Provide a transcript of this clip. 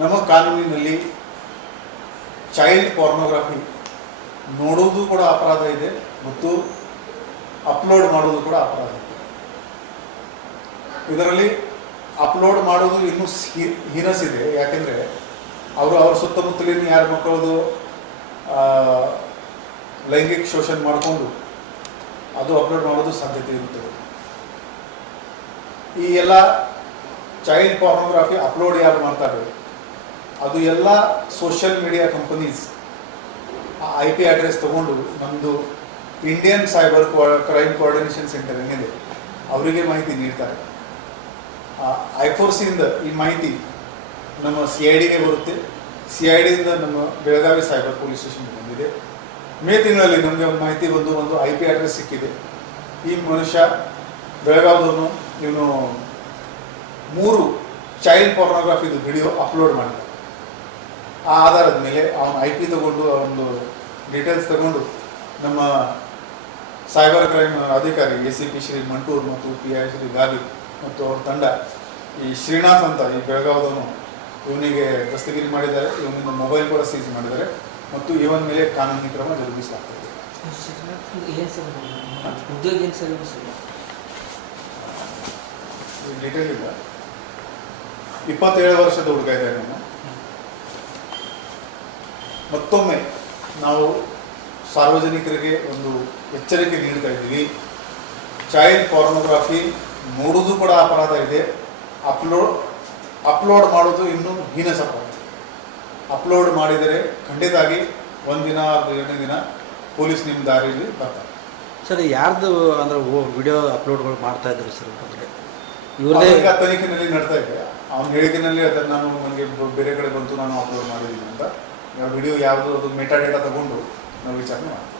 ನಮ್ಮ ಕಾನೂನಿನಲ್ಲಿ ಚೈಲ್ಡ್ ಪಾರ್ನೋಗ್ರಫಿ ನೋಡುವುದು ಕೂಡ ಅಪರಾಧ ಇದೆ ಮತ್ತು ಅಪ್ಲೋಡ್ ಮಾಡೋದು ಕೂಡ ಅಪರಾಧ ಇದೆ. ಇದರಲ್ಲಿ ಅಪ್ಲೋಡ್ ಮಾಡೋದು ಇನ್ನೂ ಹೀನಸಿದೆ. ಯಾಕೆಂದರೆ ಅವ್ರ ಸುತ್ತಮುತ್ತಲಿನ ಯಾರ ಮಕ್ಕಳದು ಲೈಂಗಿಕ ಶೋಷಣೆ ಮಾಡಿಕೊಂಡು ಅದು ಅಪ್ಲೋಡ್ ಮಾಡೋದು ಸಾಧ್ಯತೆ ಇರುತ್ತದೆ. ಈ ಎಲ್ಲ ಚೈಲ್ಡ್ ಪಾರ್ನೋಗ್ರಫಿ ಅಪ್ಲೋಡ್ ಯಾರು ಮಾಡ್ತಾರೆ ಅದು ಎಲ್ಲ social media companies IP address ತಗೊಂಡು ನಮ್ಮದು Indian cyber crime coordination centre ಏನಿದೆ ಅವರಿಗೆ ಮಾಹಿತಿ ನೀಡ್ತಾರೆ. ಐಫೋರ್ಸಿಂದ ಈ ಮಾಹಿತಿ ನಮ್ಮ CIDಗೆ ಬರುತ್ತೆ. CIDಯಿಂದ ನಮ್ಮ ಬೆಳಗಾವಿ ಸೈಬರ್ ಪೊಲೀಸ್ ಸ್ಟೇಷನ್ಗೆ ಬಂದಿದೆ. ಮೇ ತಿಂಗಳಲ್ಲಿ ನಮಗೆ ಒಂದು ಮಾಹಿತಿ ಬಂದು ಒಂದು IP ಅಡ್ರೆಸ್ ಸಿಕ್ಕಿದೆ. ಈ ಮನುಷ್ಯ ಬೆಳಗಾವಿದವನು, ಇವನು 3 ಚೈಲ್ಡ್ ಪಾರ್ನೋಗ್ರಫಿದು ವಿಡಿಯೋ ಅಪ್ಲೋಡ್ ಮಾಡಿದ. ಆ ಆಧಾರದ ಮೇಲೆ ಅವನು IP ತಗೊಂಡು ಅವನು ಡೀಟೇಲ್ಸ್ ತಗೊಂಡು ನಮ್ಮ ಸೈಬರ್ ಕ್ರೈಮ್ ಅಧಿಕಾರಿ ACP ಶ್ರೀ ಮಂಟೂರ್ ಮತ್ತು PI ಶ್ರೀ ಗಾಲಿ ಮತ್ತು ಅವ್ರ ತಂಡ ಈ ಶ್ರೀನಾಥ್ ಅಂತ ಈ ಬೆಳಗಾವಿದವನು ಇವನಿಗೆ ದಸ್ತಗಿರಿ ಮಾಡಿದ್ದಾರೆ. ಇವನಿಂದ ಮೊಬೈಲ್ ಕೂಡ ಸೀಸ್ ಮಾಡಿದ್ದಾರೆ ಮತ್ತು ಇವನ ಮೇಲೆ ಕಾನೂನಿ ಕ್ರಮ ಜರುಗಿಸಲಾಗ್ತದೆ. ಡೀಟೇಲ್ ಇಲ್ಲ. 27 ವರ್ಷದ ಹುಡುಗ ಇದ್ದಾರೆ. ನಾನು ಮತ್ತೊಮ್ಮೆ ನಾವು ಸಾರ್ವಜನಿಕರಿಗೆ ಒಂದು ಎಚ್ಚರಿಕೆ ನೀಡ್ತಾ ಇದ್ದೀವಿ. ಚೈಲ್ಡ್ ಪಾರ್ನೋಗ್ರಫಿ ನೋಡೋದು ಕೂಡ ಅಪರಾಧ ಇದೆ. ಅಪ್ಲೋಡ್ ಮಾಡೋದು ಇನ್ನೂ ಹೀನಸ್ ಅಪರಾಧ. ಅಪ್ಲೋಡ್ ಮಾಡಿದರೆ ಖಂಡಿತವಾಗಿ 1 ದಿನ 2 ದಿನ ಪೊಲೀಸ್ ನಿಮ್ಮ ದಾರಿಯಲ್ಲಿ ಬರ್ತಾರೆ. ಸರ್ ಯಾರ್ದು ಅಂದ್ರೆ ವಿಡಿಯೋ ಅಪ್ಲೋಡ್ಗಳು ಮಾಡ್ತಾ ಇದ್ರು ಸರ್? ಇವ್ರದೇ ತನಿಖೆನಲ್ಲಿ ನಡ್ತಾ ಇದೆ. ಅವ್ನು ಹೇಳಿಕೆನಲ್ಲಿ ಅದನ್ನು ನಾನು ನನಗೆ ಬೇರೆ ಕಡೆ ಬಂತು, ನಾನು ಅಪ್ಲೋಡ್ ಮಾಡಿದ್ದೀನಿ ಅಂತ. ವಿಡಿಯೋ ಯಾವುದು ಅದು ಮೆಟಾ ಡೇಟಾ ತಗೊಂಡು ನಾವು ವಿಚಾರಣೆ ಮಾಡ್ತೀವಿ.